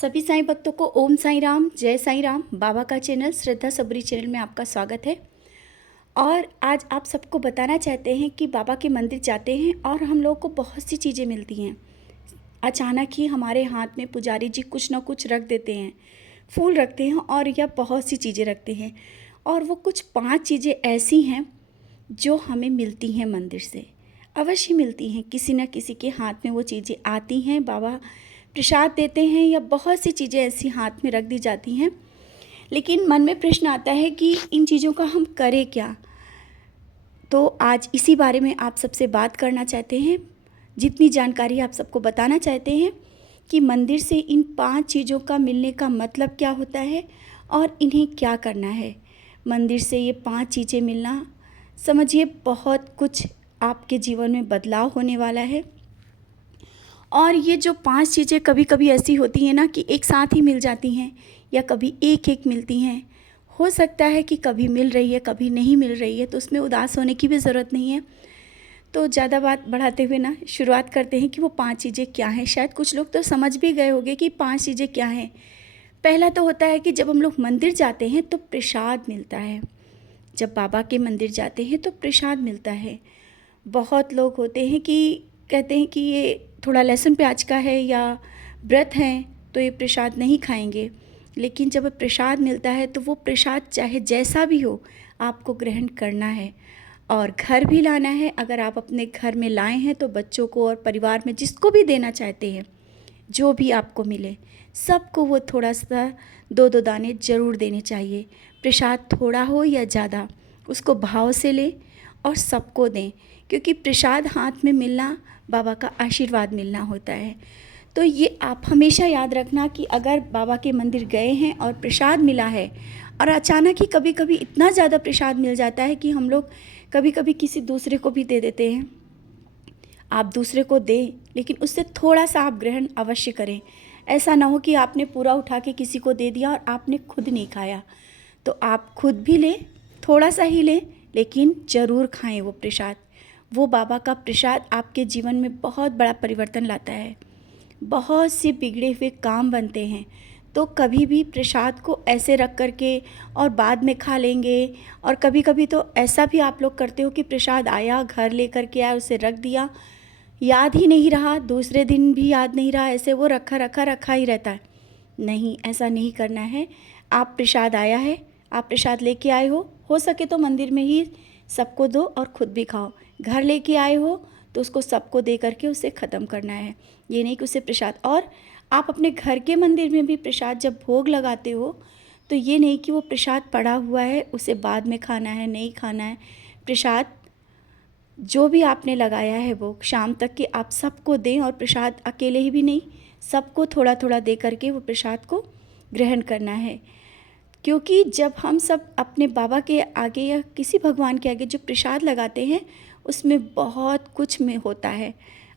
सभी साईं भक्तों को ओम साईं राम, जय साईं राम। बाबा का चैनल श्रद्धा सबरी चैनल में आपका स्वागत है। और आज आप सबको बताना चाहते हैं कि बाबा के मंदिर जाते हैं और हम लोग को बहुत सी चीज़ें मिलती हैं। अचानक ही हमारे हाथ में पुजारी जी कुछ ना कुछ रख देते हैं, फूल रखते हैं और या बहुत सी चीज़ें रखते हैं। और वो कुछ 5 चीज़ें ऐसी हैं जो हमें मिलती हैं मंदिर से, अवश्य मिलती हैं। किसी न किसी के हाथ में वो चीज़ें आती हैं, बाबा प्रसाद देते हैं या बहुत सी चीज़ें ऐसी हाथ में रख दी जाती हैं। लेकिन मन में प्रश्न आता है कि इन चीज़ों का हम करें क्या। तो आज इसी बारे में आप सबसे बात करना चाहते हैं। जितनी जानकारी आप सबको बताना चाहते हैं कि मंदिर से इन 5 चीज़ों का मिलने का मतलब क्या होता है और इन्हें क्या करना है। मंदिर से ये 5 चीज़ें मिलना, समझिए बहुत कुछ आपके जीवन में बदलाव होने वाला है। और ये जो 5 चीज़ें कभी कभी ऐसी होती हैं ना कि एक साथ ही मिल जाती हैं या कभी एक एक मिलती हैं। हो सकता है कि कभी मिल रही है, कभी नहीं मिल रही है, तो उसमें उदास होने की भी ज़रूरत नहीं है। तो ज़्यादा बात बढ़ाते हुए ना शुरुआत करते हैं कि वो 5 चीज़ें क्या हैं। शायद कुछ लोग तो समझ भी गए होंगे कि 5 चीज़ें क्या हैं। पहला तो होता है कि जब हम लोग मंदिर जाते हैं तो प्रसाद मिलता है। जब बाबा के मंदिर जाते हैं तो प्रसाद मिलता है। बहुत लोग होते हैं कि कहते हैं कि ये थोड़ा लहसुन प्याज का है या व्रत है तो ये प्रसाद नहीं खाएंगे। लेकिन जब प्रसाद मिलता है तो वो प्रसाद चाहे जैसा भी हो आपको ग्रहण करना है और घर भी लाना है। अगर आप अपने घर में लाए हैं तो बच्चों को और परिवार में जिसको भी देना चाहते हैं, जो भी आपको मिले सबको वो थोड़ा सा 2-2 दाने ज़रूर देने चाहिए। प्रसाद थोड़ा हो या ज़्यादा, उसको भाव से लें और सबको दें, क्योंकि प्रसाद हाथ में मिलना बाबा का आशीर्वाद मिलना होता है। तो ये आप हमेशा याद रखना कि अगर बाबा के मंदिर गए हैं और प्रसाद मिला है और अचानक ही कभी कभी इतना ज़्यादा प्रसाद मिल जाता है कि हम लोग कभी कभी किसी दूसरे को भी दे देते हैं। आप दूसरे को दें, लेकिन उससे थोड़ा सा आप ग्रहण अवश्य करें। ऐसा ना हो कि आपने पूरा उठा के किसी को दे दिया और आपने खुद नहीं खाया। तो आप खुद भी लें, थोड़ा सा ही लें, लेकिन ज़रूर खाएं वो प्रसाद। वो बाबा का प्रसाद आपके जीवन में बहुत बड़ा परिवर्तन लाता है। बहुत से बिगड़े हुए काम बनते हैं, तो कभी भी प्रसाद को ऐसे रख करके और बाद में खा लेंगे। और कभी कभी तो ऐसा भी आप लोग करते हो कि प्रसाद आया, घर लेकर के आया, उसे रख दिया, याद ही नहीं रहा, दूसरे दिन भी याद नहीं रहा, ऐसे वो रखा रखा रखा ही रहता है। नहीं, ऐसा नहीं करना है। आप प्रसाद आया है, आप प्रसाद लेके आए हो सके तो मंदिर में ही सबको दो और खुद भी खाओ। घर लेके आए हो तो उसको सबको दे करके उसे ख़त्म करना है। ये नहीं कि उसे प्रसाद, और आप अपने घर के मंदिर में भी प्रसाद जब भोग लगाते हो तो ये नहीं कि वो प्रसाद पड़ा हुआ है उसे बाद में खाना है, नहीं खाना है। प्रसाद जो भी आपने लगाया है वो शाम तक कि आप सबको दें, और प्रसाद अकेले ही भी नहीं, सबको थोड़ा थोड़ा दे करके वो प्रसाद को ग्रहण करना है। क्योंकि जब हम सब अपने बाबा के आगे या किसी भगवान के आगे जो प्रसाद लगाते हैं उसमें बहुत कुछ में होता है,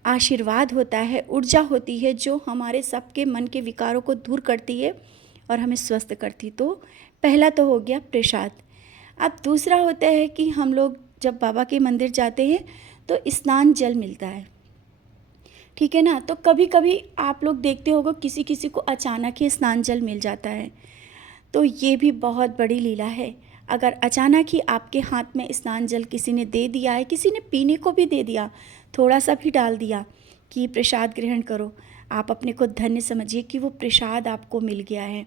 आशीर्वाद होता है, ऊर्जा होती है जो हमारे सबके मन के विकारों को दूर करती है और हमें स्वस्थ करती। तो पहला तो हो गया प्रसाद। अब दूसरा होता है कि हम लोग जब बाबा के मंदिर जाते हैं तो स्नान जल मिलता है, ठीक है ना। तो कभी कभी आप लोग देखते होगे किसी किसी को अचानक ही स्नान जल मिल जाता है, तो ये भी बहुत बड़ी लीला है। अगर अचानक ही आपके हाथ में स्नान जल किसी ने दे दिया है, किसी ने पीने को भी दे दिया, थोड़ा सा भी डाल दिया कि प्रसाद ग्रहण करो, आप अपने को धन्य समझिए कि वो प्रसाद आपको मिल गया है।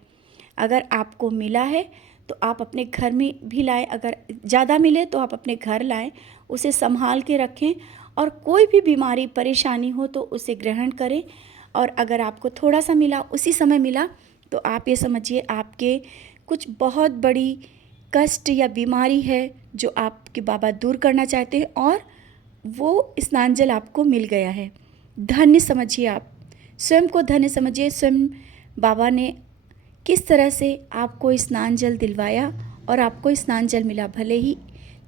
अगर आपको मिला है तो आप अपने घर में भी लाएं, अगर ज़्यादा मिले तो आप अपने घर लाएं, उसे संभाल के रखें और कोई भी बीमारी परेशानी हो तो उसे ग्रहण करें। और अगर आपको थोड़ा सा मिला, उसी समय मिला, तो आप ये समझिए आपके कुछ बहुत बड़ी कष्ट या बीमारी है जो आपके बाबा दूर करना चाहते हैं और वो स्नान जल आपको मिल गया है। धन्य समझिए, आप स्वयं को धन्य समझिए। स्वयं बाबा ने किस तरह से आपको स्नान जल दिलवाया और आपको स्नान जल मिला, भले ही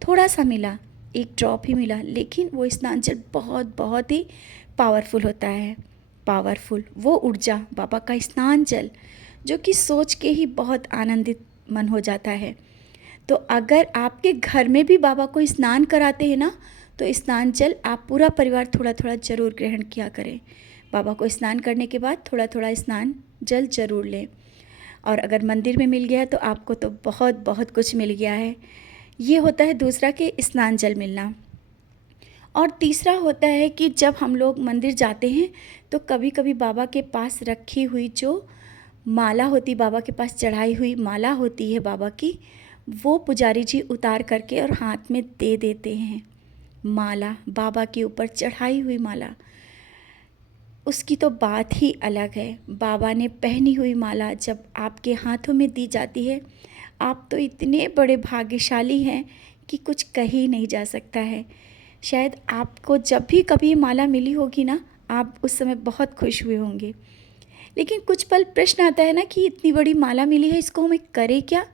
थोड़ा सा मिला, एक ड्रॉप ही मिला, लेकिन वो स्नान जल बहुत बहुत ही पावरफुल होता है। पावरफुल वो ऊर्जा बाबा का स्नान जल जो कि सोच के ही बहुत आनंदित मन हो जाता है। तो अगर आपके घर में भी बाबा को स्नान कराते हैं ना, तो स्नान जल आप पूरा परिवार थोड़ा थोड़ा ज़रूर ग्रहण किया करें। बाबा को स्नान करने के बाद थोड़ा थोड़ा स्नान जल ज़रूर लें। और अगर मंदिर में मिल गया है तो आपको तो बहुत बहुत कुछ मिल गया है। ये होता है दूसरा कि स्नान जल मिलना। और तीसरा होता है कि जब हम लोग मंदिर जाते हैं तो कभी कभी बाबा के पास रखी हुई जो माला होती, बाबा के पास चढ़ाई हुई माला होती है बाबा की, वो पुजारी जी उतार करके और हाथ में दे देते हैं। माला, बाबा के ऊपर चढ़ाई हुई माला, उसकी तो बात ही अलग है। बाबा ने पहनी हुई माला जब आपके हाथों में दी जाती है, आप तो इतने बड़े भाग्यशाली हैं कि कुछ कही नहीं जा सकता है। शायद आपको जब भी कभी माला मिली होगी ना, आप उस समय बहुत खुश हुए होंगे। लेकिन कुछ पल प्रश्न आता है ना कि इतनी बड़ी माला मिली है, इसको हमें करें क्या,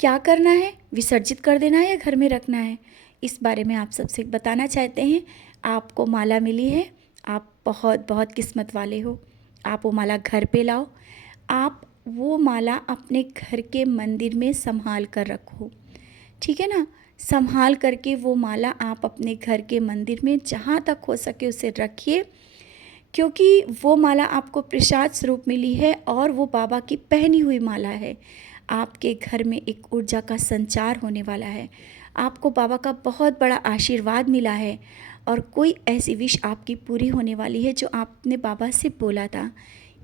क्या करना है, विसर्जित कर देना है या घर में रखना है। इस बारे में आप सबसे बताना चाहते हैं। आपको माला मिली है, आप बहुत बहुत किस्मत वाले हो। आप वो माला घर पे लाओ, आप वो माला अपने घर के मंदिर में संभाल कर रखो, ठीक है ना। संभाल करके वो माला आप अपने घर के मंदिर में जहाँ तक हो सके उसे रखिए, क्योंकि वो माला आपको प्रसाद स्वरूप मिली है और वो बाबा की पहनी हुई माला है। आपके घर में एक ऊर्जा का संचार होने वाला है, आपको बाबा का बहुत बड़ा आशीर्वाद मिला है और कोई ऐसी विश आपकी पूरी होने वाली है जो आपने बाबा से बोला था।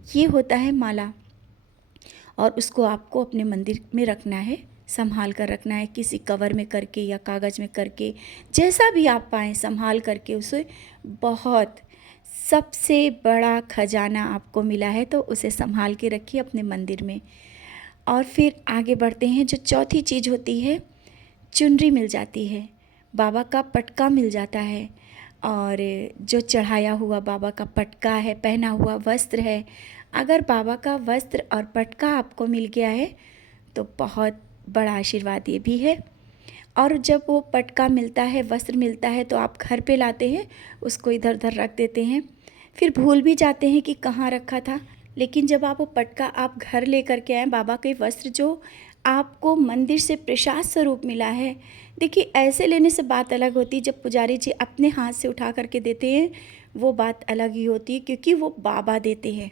ये होता है माला, और उसको आपको अपने मंदिर में रखना है, संभाल कर रखना है, किसी कवर में करके या कागज़ में करके, जैसा भी आप पाएँ संभाल करके उसे। बहुत सबसे बड़ा खजाना आपको मिला है तो उसे संभाल के रखिए अपने मंदिर में। और फिर आगे बढ़ते हैं। जो चौथी चीज़ होती है, चुनरी मिल जाती है, बाबा का पटका मिल जाता है, और जो चढ़ाया हुआ बाबा का पटका है, पहना हुआ वस्त्र है। अगर बाबा का वस्त्र और पटका आपको मिल गया है तो बहुत बड़ा आशीर्वाद ये भी है। और जब वो पटका मिलता है, वस्त्र मिलता है, तो आप घर पे लाते हैं, उसको इधर उधर रख देते हैं, फिर भूल भी जाते हैं कि कहाँ रखा था। लेकिन जब आप वो पटका आप घर ले करके आएँ, बाबा के वस्त्र जो आपको मंदिर से प्रसाद स्वरूप मिला है, देखिए ऐसे लेने से बात अलग होती है, जब पुजारी जी अपने हाथ से उठा करके देते हैं वो बात अलग ही होती है, क्योंकि वो बाबा देते हैं।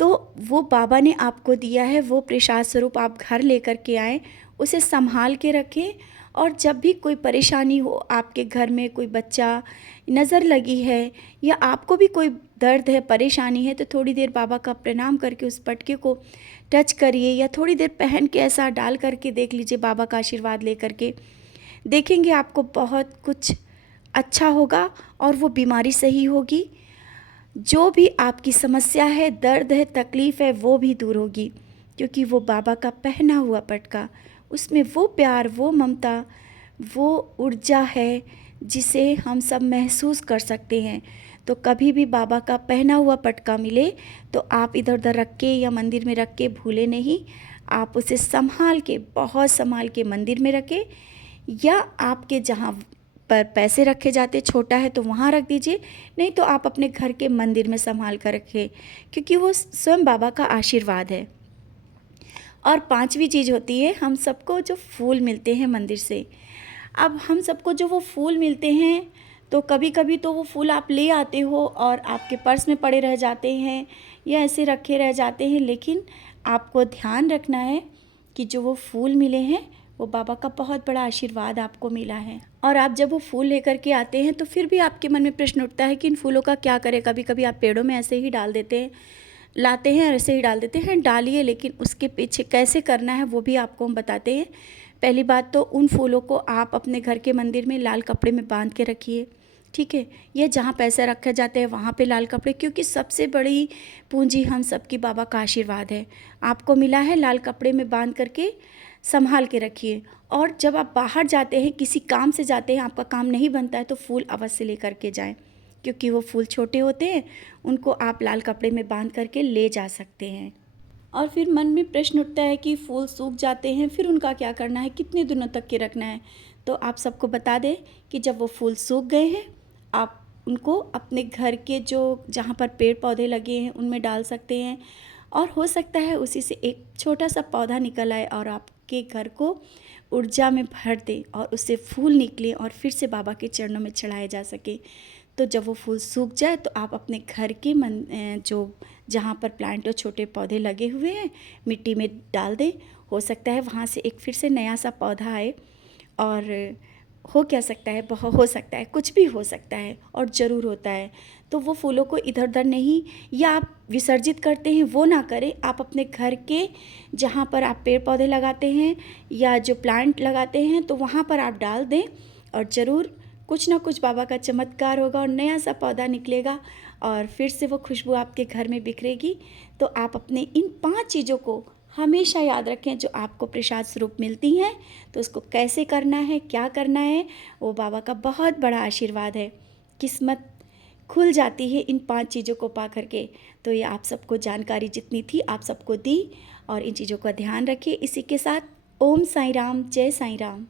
तो वो बाबा ने आपको दिया है, वो प्रसाद स्वरूप आप घर लेकर के आएँ, उसे संभाल के रखें। और जब भी कोई परेशानी हो, आपके घर में कोई बच्चा, नज़र लगी है, या आपको भी कोई दर्द है, परेशानी है, तो थोड़ी देर बाबा का प्रणाम करके उस पटके को टच करिए, या थोड़ी देर पहन के ऐसा डाल करके देख लीजिए, बाबा का आशीर्वाद ले करके देखेंगे आपको बहुत कुछ अच्छा होगा और वो बीमारी सही होगी। जो भी आपकी समस्या है, दर्द है, तकलीफ़ है, वो भी दूर होगी, क्योंकि वो बाबा का पहना हुआ पटका, उसमें वो प्यार, वो ममता, वो ऊर्जा है जिसे हम सब महसूस कर सकते हैं। तो कभी भी बाबा का पहना हुआ पटका मिले तो आप इधर उधर रख के या मंदिर में रख के भूले नहीं, आप उसे संभाल के, बहुत संभाल के मंदिर में रखें, या आपके जहाँ पर पैसे रखे जाते, छोटा है तो वहाँ रख दीजिए, नहीं तो आप अपने घर के मंदिर में संभाल कर रखें, क्योंकि वो स्वयं बाबा का आशीर्वाद है। और पांचवी चीज़ होती है, हम सबको जो फूल मिलते हैं मंदिर से। अब हम सबको जो वो फूल मिलते हैं, तो कभी कभी तो वो फूल आप ले आते हो और आपके पर्स में पड़े रह जाते हैं या ऐसे रखे रह जाते हैं, लेकिन आपको ध्यान रखना है कि जो वो फूल मिले हैं वो बाबा का बहुत बड़ा आशीर्वाद आपको मिला है। और आप जब वो फूल लेकर के आते हैं तो फिर भी आपके मन में प्रश्न उठता है कि इन फूलों का क्या करें। कभी कभी आप पेड़ों में ऐसे ही डाल देते हैं, लाते हैं और ऐसे ही डाल देते हैं, डालिए, लेकिन उसके पीछे कैसे करना है वो भी आपको हम बताते हैं। पहली बात तो उन फूलों को आप अपने घर के मंदिर में लाल कपड़े में बांध के रखिए, ठीक है। ये जहाँ पैसे रखे जाते हैं वहाँ पे लाल कपड़े, क्योंकि सबसे बड़ी पूंजी हम सबकी बाबा का आशीर्वाद है, आपको मिला है, लाल कपड़े में बांध करके संभाल के रखिए। और जब आप बाहर जाते हैं, किसी काम से जाते हैं, आपका काम नहीं बनता है, तो फूल अवश्य ले करके जाएं, क्योंकि वो फूल छोटे होते हैं, उनको आप लाल कपड़े में बांध करके ले जा सकते हैं। और फिर मन में प्रश्न उठता है कि फूल सूख जाते हैं, फिर उनका क्या करना है, कितने दिनों तक के रखना है। तो आप सबको बता दें कि जब वो फूल सूख गए हैं, आप उनको अपने घर के जो जहाँ पर पेड़ पौधे लगे हैं उनमें डाल सकते हैं, और हो सकता है उसी से एक छोटा सा पौधा निकल आए और आपके घर को ऊर्जा में भर दे और उससे फूल निकले और फिर से बाबा के चरणों में चढ़ाए जा सके। तो जब वो फूल सूख जाए तो आप अपने घर के जो जहाँ पर प्लांट और छोटे पौधे लगे हुए हैं मिट्टी में डाल दें। हो सकता है वहाँ से एक फिर से नया सा पौधा आए। और हो क्या सकता है, हो सकता है कुछ भी हो सकता है और ज़रूर होता है। तो वो फूलों को इधर उधर नहीं, या आप विसर्जित करते हैं वो ना करें। आप अपने घर के जहाँ पर आप पेड़ पौधे लगाते हैं या जो प्लांट लगाते हैं तो वहाँ पर आप डाल दें, और ज़रूर कुछ ना कुछ बाबा का चमत्कार होगा और नया सा पौधा निकलेगा और फिर से वो खुशबू आपके घर में बिखरेगी। तो आप अपने इन 5 चीज़ों को हमेशा याद रखें जो आपको प्रसाद स्वरूप मिलती हैं। तो उसको कैसे करना है, क्या करना है, वो बाबा का बहुत बड़ा आशीर्वाद है। किस्मत खुल जाती है इन 5 चीज़ों को पा करके। तो ये आप सबको जानकारी जितनी थी आप सबको दी, और इन चीज़ों का ध्यान रखिए। इसी के साथ ओम साईं राम, जय साईं राम।